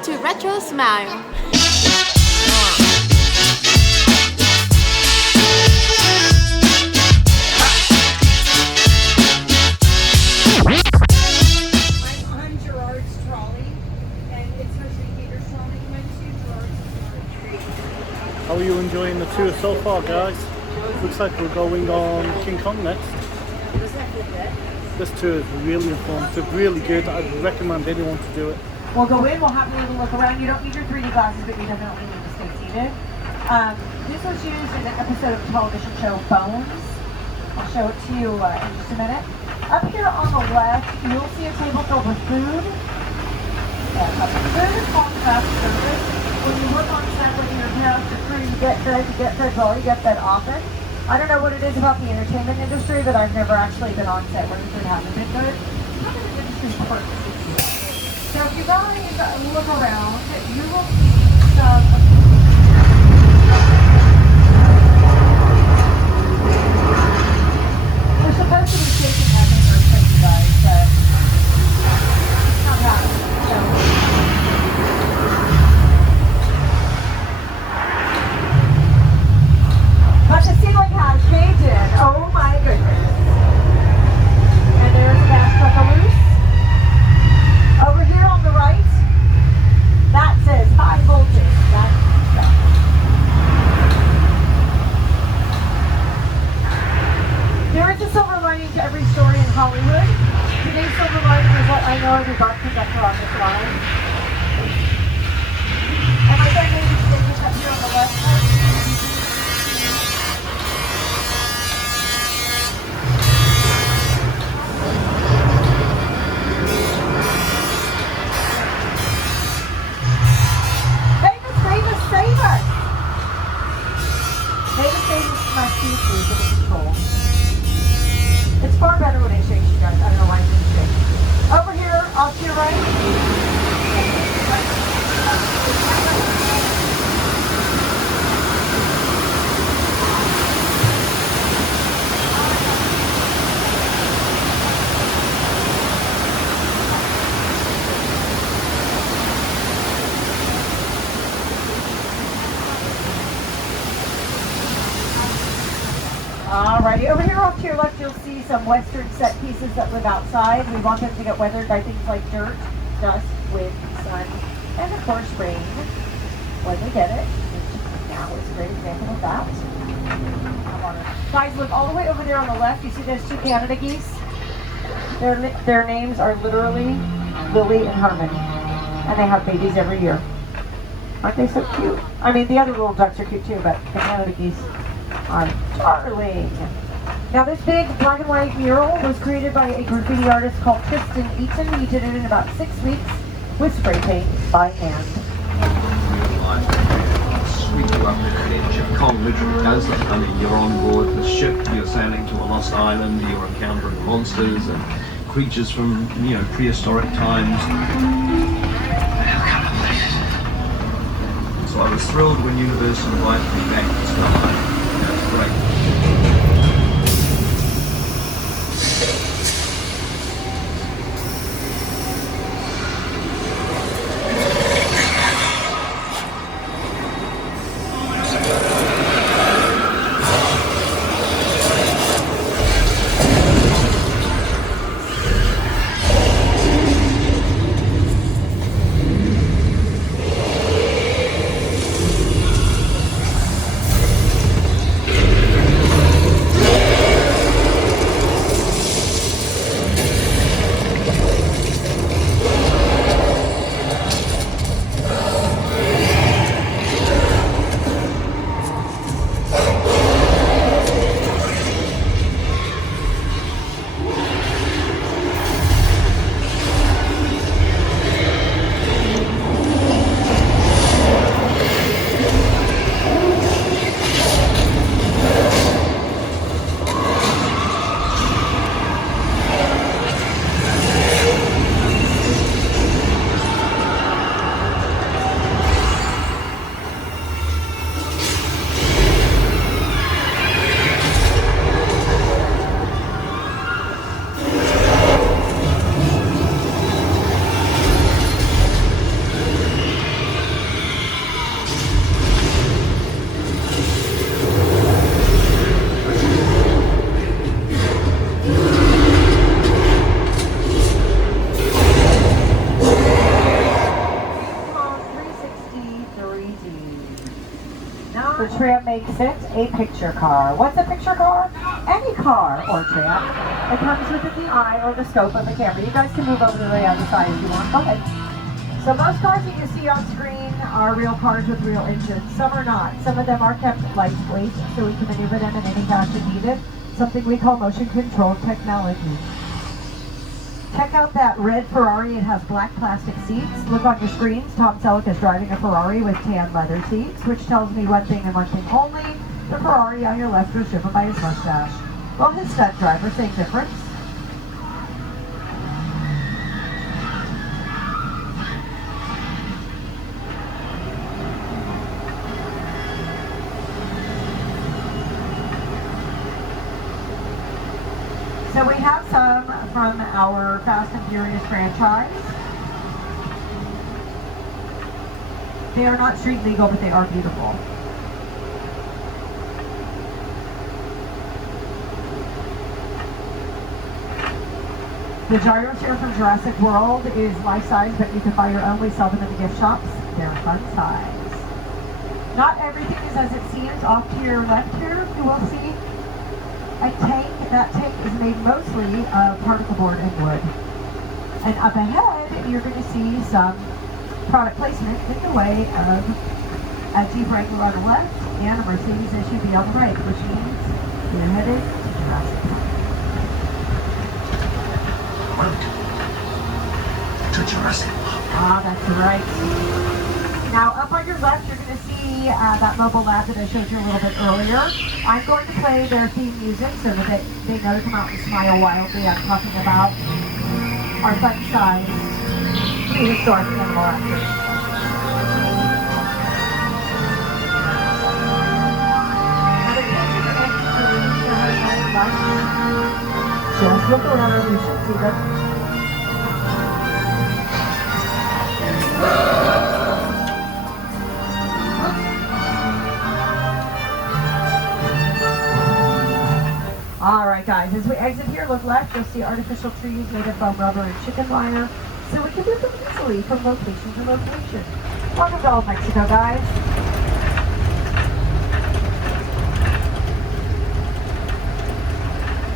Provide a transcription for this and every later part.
Welcome to Retrosmile. How are you enjoying the tour so far, guys? Looks like we're going on King Kong next. This tour is really informative, really good. I'd recommend anyone to do it. We'll go in, we'll have a little look around. You don't need your 3D glasses, but you definitely need to stay seated. This was used in an episode of the television show Bones. I'll show it to you in just a minute. Up here on the left, you'll see a table filled with food. Food is called fast service. When you work on set, whether you're parents or crew, you get fed well, you get fed often. I don't know what it is about the entertainment industry, but I've never actually been on set where the food hasn't been good. How does the industry work? So if you guys look around, you will see some... We're supposed to be shaking that in our place, you guys, but it's not happening. But the ceiling has caved in. Oh my goodness. And there's a gas truck loose. Over here on the right, that says high voltage. There is a silver lining to every story in Hollywood. Today's silver lining is what I know every bar conductor on this line. And my friend Amy is up here on the left side. It's far better when it shakes, you guys. I don't know why it didn't shake. Over here, off to your right. Alrighty, over here off to your left you'll see some western set pieces that live outside. We want them to get weathered by things like dirt, dust, wind, sun, and of course rain when we get it. Which now is a great example of that. Guys, look all the way over there on the left. You see those two Canada geese? Their names are literally Lily and Herman, and they have babies every year. Aren't they so cute? I mean, the other little ducks are cute too, but the Canada geese are darling. Now this big black and white mural was created by a graffiti artist called Tristan Eaton. He did it in about 6 weeks with spray paint by hand. Sweep you up the edge. Kong literally does that. I mean, you're on board the ship, you're sailing to a lost island, you're encountering monsters and creatures from, prehistoric times. So I was thrilled when Universal invited me back to Sky. That's great. tram makes it a picture car. What's a picture car? Any car or tram that comes within the eye or the scope of the camera. You guys can move over to the other side if you want. Go ahead. So most cars that you see on screen are real cars with real engines. Some are not. Some of them are kept lightweight, so we can maneuver them in any fashion needed. Something we call motion controlled technology. Check out that red Ferrari. It has black plastic seats. Look on your screens. Tom Selleck is driving a Ferrari with tan leather seats, which tells me one thing and one thing only. The Ferrari on your left was driven by his mustache. Well, his stunt driver, same difference. So we have some from our Fast and Furious franchise. They are not street legal, but they are beautiful. The gyros here from Jurassic World is life size, but you can buy your own. We sell them in the gift shops. They're fun size. Not everything is as it seems. Off to your left here, you will see a tank. That tank is made mostly of particle board and wood. And up ahead, you're going to see some product placement in the way of a Jeep Wrangler on the left and a Mercedes SUV on the right, which means we're headed to Jurassic Park. Welcome to Jurassic Park. Ah, that's right. Now, up on your left, you're going to see that mobile lab that I showed you a little bit earlier. I'm going to play their theme music so that they know to come out and smile wildly. I'm talking about our fun-sized prehistoric animal actors. Just look around, you should see them. Alright guys, as we exit here, look left, you'll see artificial trees made of foam rubber and chicken wire, so we can move them easily from location to location. Welcome to Old Mexico, guys.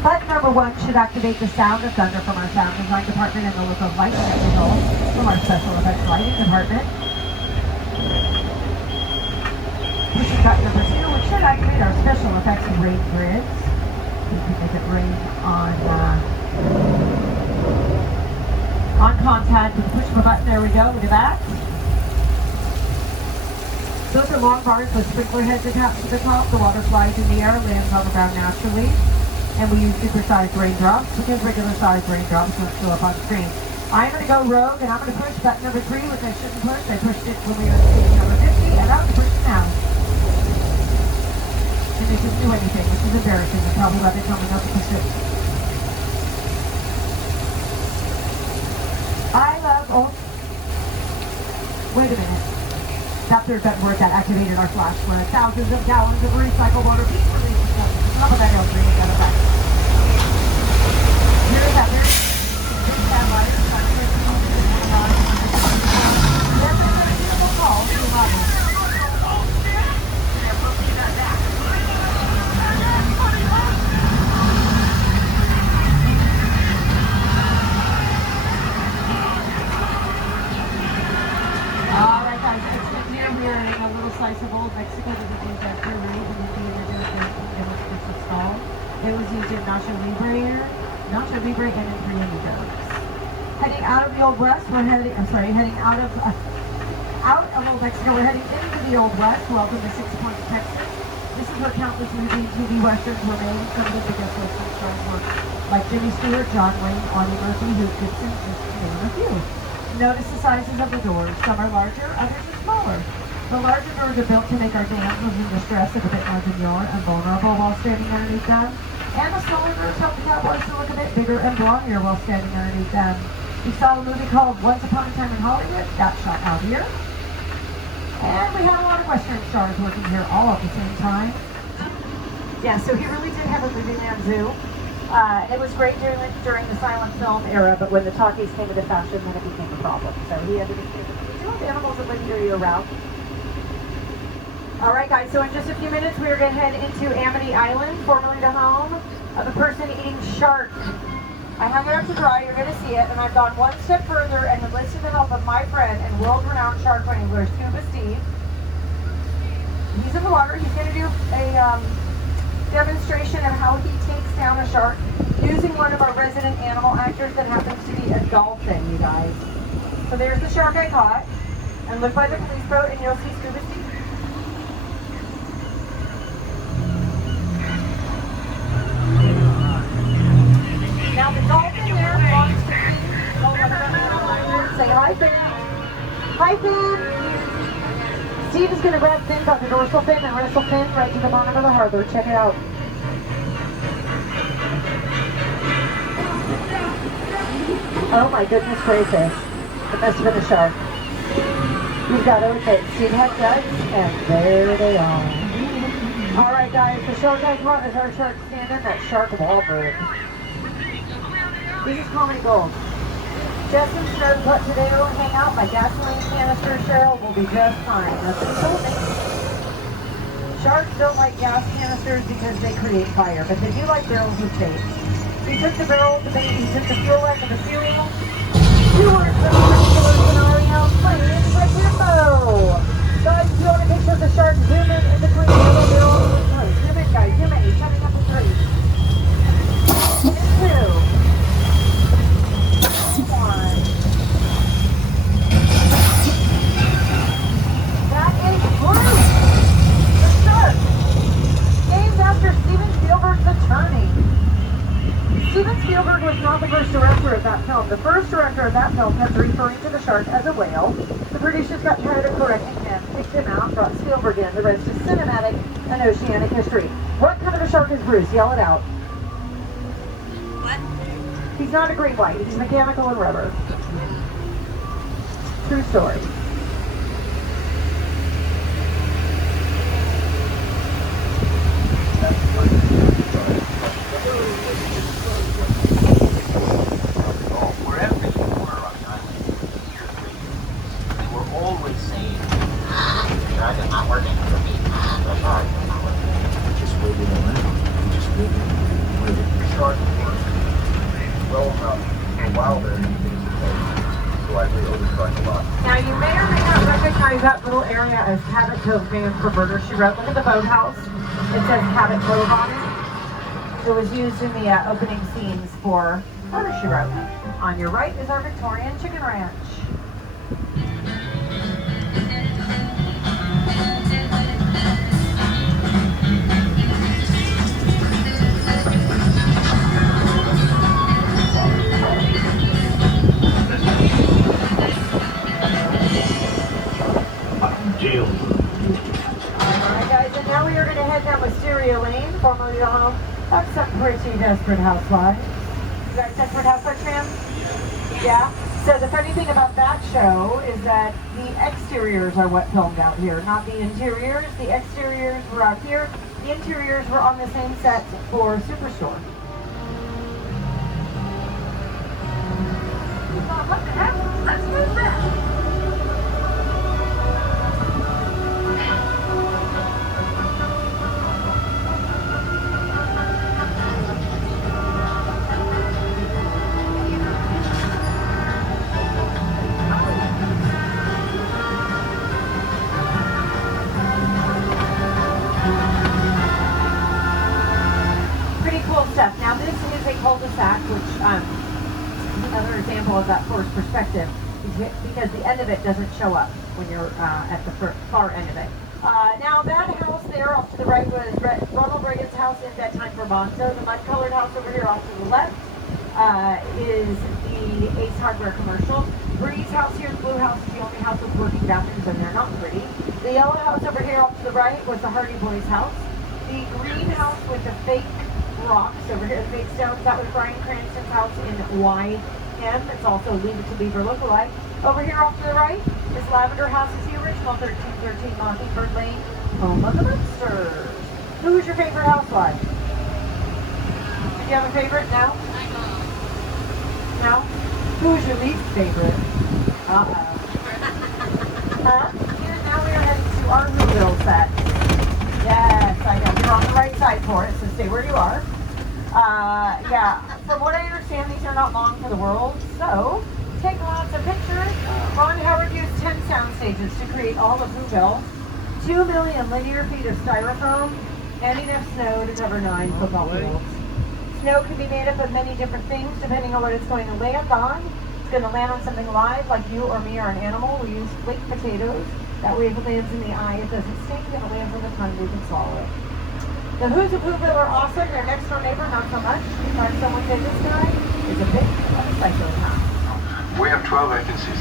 Button number 1 should activate the sound of thunder from our sound design department and the look of light signals from our special effects lighting department. Pushing button number 2, which should activate our special effects rain grids. You can make it rain on contact with the push of a button. There we go. Look at that. Those are long bars with sprinkler heads attached to the top. The water flies in the air, lands on the ground naturally. And we use supersized raindrops because regular sized raindrops don't show up on screen. I'm going to go rogue and I'm going to push button number 3, which I shouldn't push. I pushed it when we were at speed number 50 and I'm going to push it now. And they didn't do anything, which is embarrassing. They're probably about to tell me not to push it. I love old... Wait a minute. That third button word that activated our flash flood. Thousands of gallons of recycled water being released. Some of that else bring it down the back. Here's that very big satellite. There's a beautiful call to the level. Alright guys, it's good here. We are in a little slice of old Mexico that we use after rain and the theater it was just installed. It was used in Nacho Libre and in 3 amigos. Heading out of the Old West, heading out of Old Mexico, we're heading into the Old West. Welcome to 6 Points, Texas. This is where countless movie and TV westerns were made. Some of the biggest western stars were like Jimmy Stewart, John Wayne, Audie Murphy, Hoot Gibson, just to name a few. Notice the sizes of the doors. Some are larger, others are smaller. The larger doors are built to make our damsels in distress look a bit more demure and vulnerable while standing underneath them. And the smaller doors help the cowboys to look a bit bigger and brawnier while standing underneath them. We saw a movie called Once Upon a Time in Hollywood. That shot out here. And we had a lot of Western stars working here all at the same time. Yeah, so he really did have a Movieland zoo. It was great during the silent film era, but when the talkies came into fashion, then it became a problem. So he had to be careful. We do have animals that live here year round. All right, guys, so in just a few minutes, we are going to head into Amity Island, formerly the home of the person eating shark. I hung it up to dry, you're going to see it, and I've gone one step further and enlisted the help of my friend and world-renowned shark wrangler, Scuba Steve. He's in the water. He's going to do a demonstration of how he takes down a shark using one of our resident animal actors that happens to be a dolphin, you guys. So there's the shark I caught, and look by the police boat and you'll see Scuba Steve. Now the dolphin there belongs to Finn. Say hi, Finn. Hi, Finn. Steve is going to grab Finn by the dorsal fin and wrestle Finn right to the bottom of the harbor. Check it out. Oh my goodness gracious. It must have been a shark. We've got okay. Steve had guts, and there they are. Alright guys, the shark I caught is our shark standing, that shark Wahlberg. This is Comedy Gold. Jess and Snow but today will hang out. My gasoline canister Cheryl will be just fine. That's what he told me. Sharks don't like gas canisters because they create fire, but they do like barrels with bait. He took the barrel with the bait, he took the fuel end of the fuel. 2 words for this particular scenario, plain like your bow. Guys, if you want a picture of the shark, zoom in between the yellow barrel. Zoom in, guys, zoom in. He's coming up in 3. And 2. 1. That is Bruce, the shark. Named after Steven Spielberg's attorney. Steven Spielberg was not the first director of that film. The first director of that film kept referring to the shark as a whale. The producers got tired of correcting him, kicked him out, brought Spielberg in. The rest is cinematic and oceanic history. What kind of a shark is Bruce? Yell it out. What? He's not a great white. He's mechanical and rubber. True story. Wherever you were on the island, they were always saying, "The shark is not working for me. The shark is not working." Just waiting around. Just waiting. The shark worked well enough for a while there. So I really overstruck a lot. Now you may or may not recognize that little area as Cabot Cove named for Murder, She Wrote. Look at the boathouse. It says Cabot Cove on it. It was used in the opening scenes for Murder, She Wrote. On your right is our Victorian Chicken Ranch. Alright guys, and now we are going to head down Wisteria Lane, formerly the home of some pretty desperate housewives. You guys desperate housewives fans? Yeah? So the funny thing about that show is that the exteriors are what filmed out here, not the interiors. The exteriors were out here. The interiors were on the same set for Superstore. What the heck? Let's move that. Stuff. Now this is a cul-de-sac, which another example of that forced perspective, because the end of it doesn't show up when you're at the far end of it. Now that house there off to the right was Ronald Reagan's house in Bedtime for Bonzo. The mud-colored house over here off to the left is the Ace Hardware commercial. Bree's house here, the blue house, is the only house with working bathrooms, and they're not pretty. The yellow house over here off to the right was the Hardy Boys house. The green house with the fake rocks over here, the big stones, that was Bryan Cranston's house in YM. It's also Leave It to Beaver lookalike. Over here off to the right is Lavender Houses, the original 1313 Mockingbird Lane, home of the Munsters. Who is your favorite housewife? Did you have a favorite? No? No? Who is your least favorite? Uh-oh. Huh? And now we are heading to our Whoville set. Yeah. From what I understand, these are not long for the world. So, take lots of pictures. Ron Howard used 10 sound stages to create all of Whoville. 2 million linear feet of styrofoam and enough snow to cover 9 football fields. Snow can be made up of many different things depending on what it's going to land on. It's going to land on something live like you or me or an animal. We use flaked potatoes. That way if it lands in the eye, it doesn't sting. If it lands on the tongue, we can swallow it. The Who's of Whoville are awesome. Their next door neighbor, not so much. Because someone said this guy is a bit of a psychopath. We have 12 vacancies.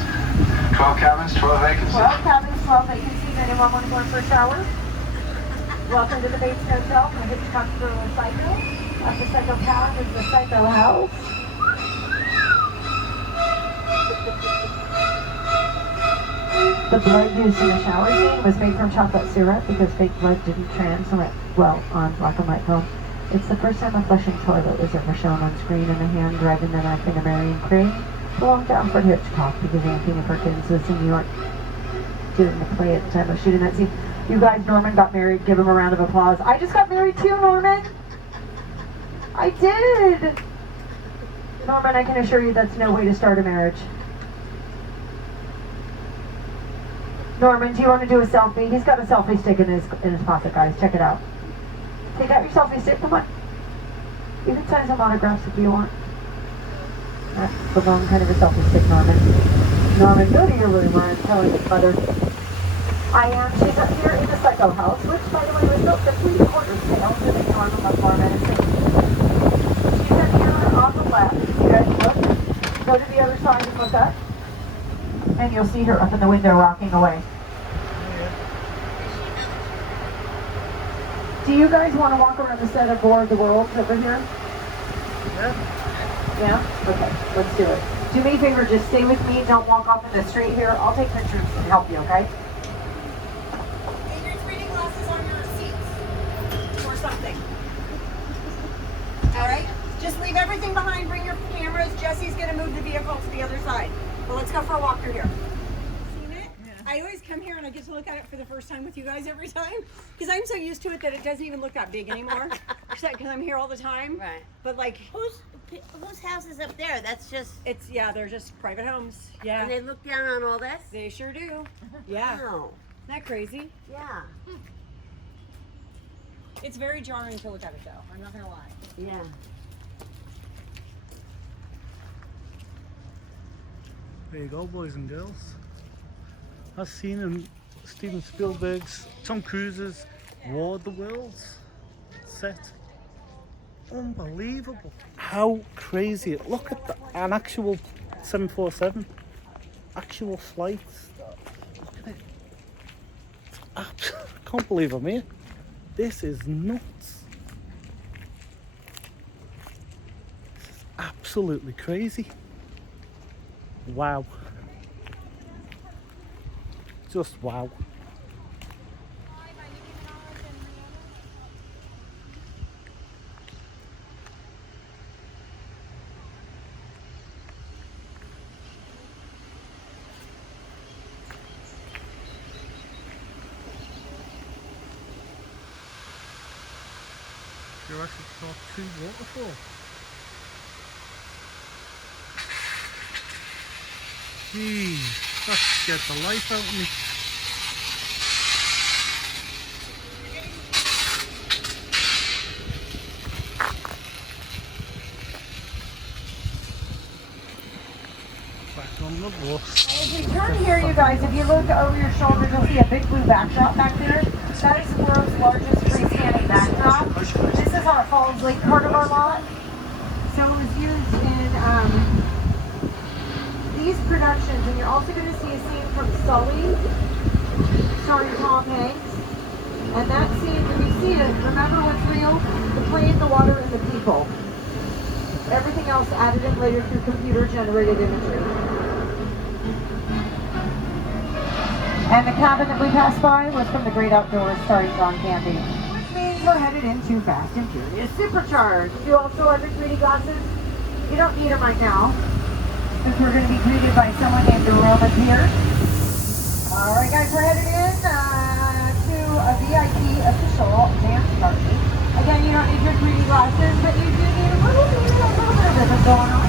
12 cabins, 12 vacancies. 12 cabins, 12 vacancies. Anyone want to go in for a shower? Welcome to the Bates Hotel from Hitchcock's Thriller Psycho. After Psychopath is the Psycho House. The blood used in the shower scene was made from chocolate syrup because fake blood didn't translate well on black and white film. It's the first time a flushing toilet was ever shown on screen, and a hand driving the knife into Marion Crane belonged to Alfred Hitchcock because Anthony Perkins was in New York doing the play at the time of shooting that scene. You guys, Norman got married. Give him a round of applause. I just got married too, Norman. I did. Norman, I can assure you that's no way to start a marriage. Norman, do you want to do a selfie? He's got a selfie stick in his pocket, guys. Check it out. Take out your selfie stick. Come on. You can sign some autographs if you want. That's the wrong kind of a selfie stick, Norman. Norman, go to your room. I'm telling your mother. She's up here in the Psycho House, which, by the way, was built for 3/4 scale to the normal farm and she's up here on the left. You guys look. Go to the other side and look up. And you'll see her up in the window rocking away. Do you guys want to walk around the set of War of the Worlds over here? Yeah. Yeah? Okay, let's do it. Do me a favor, just stay with me. Don't walk off in the street here. I'll take pictures and help you, okay? Leave your 3D glasses on your seats. Or something. Alright? Just leave everything behind. Bring your cameras. Jesse's going to move the vehicle to the other side. But let's go for a walk through here. Seen it? Yeah. I always come here and I get to look at it for the first time with you guys every time. Because I'm so used to it that it doesn't even look that big anymore. Because I'm here all the time. Right. But like... Whose house is up there? That's just... It's, yeah, they're just private homes. Yeah. And they look down on all this? They sure do. Yeah. Wow. Isn't that crazy? Yeah. It's very jarring to look at it though. I'm not going to lie. Yeah. There you go, boys and girls. I've seen in Steven Spielberg's, Tom Cruise's War of the Worlds set. Unbelievable. How crazy it. Look at that. An actual 747. Actual flights. Look at it. I can't believe I'm here. This is nuts. This is absolutely crazy. Wow. Just wow. Jurassic Park 2 waterfall. Gee, that scared the life out of me. Back on the bus. As we turn here, you guys, if you look over your shoulder, you'll see a big blue backdrop back there. That is the world's largest freestanding backdrop. This is our Falls Lake part of our lot. So it was used in these productions, and you're also going to see a scene from Sully, starring Tom Hanks. And that scene, when you see it, remember what's real? The plane, the water, and the people. Everything else added in later through computer-generated imagery. And the cabin that we passed by was from The Great Outdoors, starring John Candy. Which means we're headed into Fast and Furious Supercharged. You also have your 3D glasses? You don't need them right now, because we're going to be greeted by someone named Roman Pierce. Alright guys, we're headed in to a V.I.P. official dance party. Again, you don't need your 3D glasses, but you do need a little bit exhibit going on.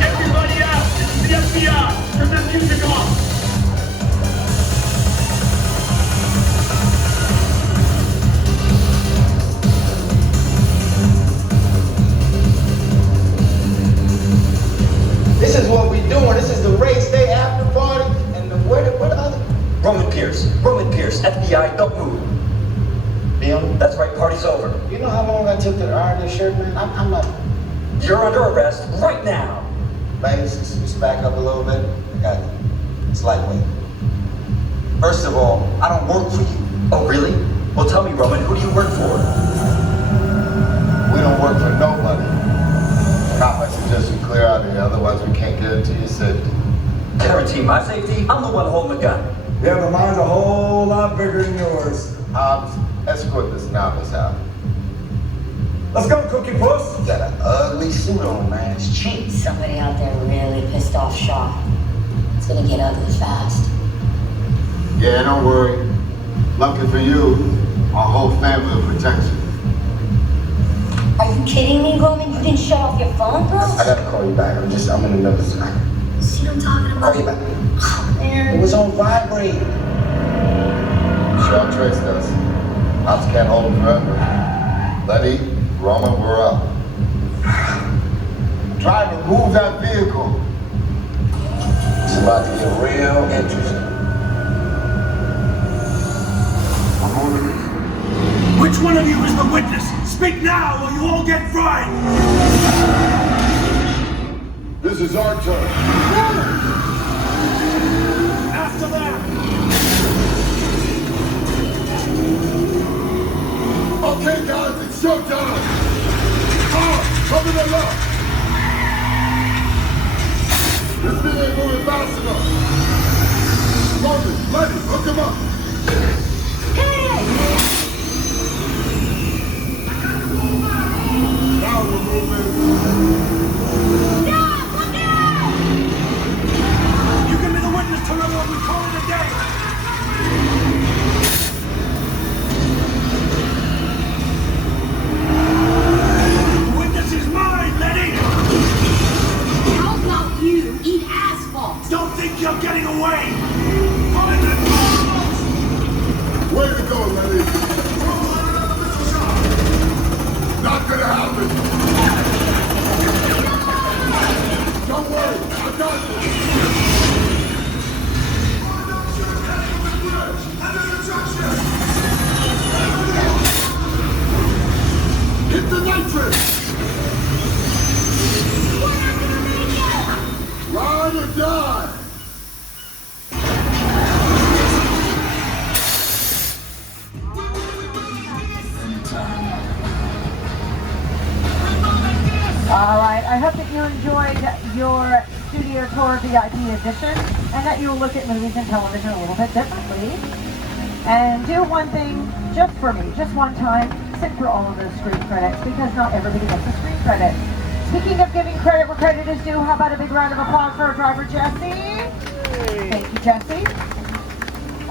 Everybody out! It's the FBI! Turn that music off! This is what we doing. This is the race day after party. And where the other? Roman Pierce, FBI, don't move. Neil, that's right, party's over. You know how long I took to iron this shirt, man? I'm not. You're under arrest right now. Ladies, just back up a little bit. I got you. It's lightweight. First of all, I don't work for you. Oh, really? Well, tell me, Roman, who do you work for? We don't work for nobody. Cop, I suggest you clear out of here, otherwise we can't guarantee your safety. Guarantee my safety? I'm the one holding the gun. Yeah, but mine's a whole lot bigger than yours. Escort this novice out. Let's go, Cookie Puss. You got an ugly suit on, man. It's cheap. Somebody out there really pissed off Shaw. It's gonna get ugly fast. Yeah, don't worry. Lucky for you, our whole family will protect you. Are you kidding me, Roman? You didn't shut off your phone, bro? I gotta call you back. I'm in another side. See what I'm talking about? Call you back. Oh, man. It was on vibrate. Shaw traced us. Cops can't hold him forever. Letty, Roman, we're up. Driver, move that vehicle. It's about to get real interesting. Which one of you is the witness? Speak now or you all get fried! This is our turn. After that! Okay, guys, it's showtime. Cover the left. This thing ain't moving fast enough. Roman, Letty, hook him up. Now we're moving. You give me the witness, Toretto, and we call it a day! The witness is mine, Letty! How about you eat asphalt? Don't think you're getting away! Come in and Way to go, Letty. Not gonna happen. Don't worry, I got this. Hit the nitrous. Ride or die. All right, I hope that you enjoyed your studio tour VIP edition and that you'll look at movies and television a little bit differently. And do one thing just for me, just one time, sit for all of those screen credits because not everybody gets a screen credit. Speaking of giving credit where credit is due, how about a big round of applause for our driver, Jesse? Thank you, Jesse.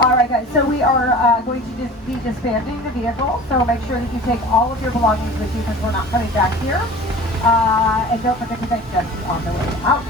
All right, guys, so we are going to be disbanding the vehicle, so make sure that you take all of your belongings with you because we're not coming back here. And don't forget to thank Jesse on the way out.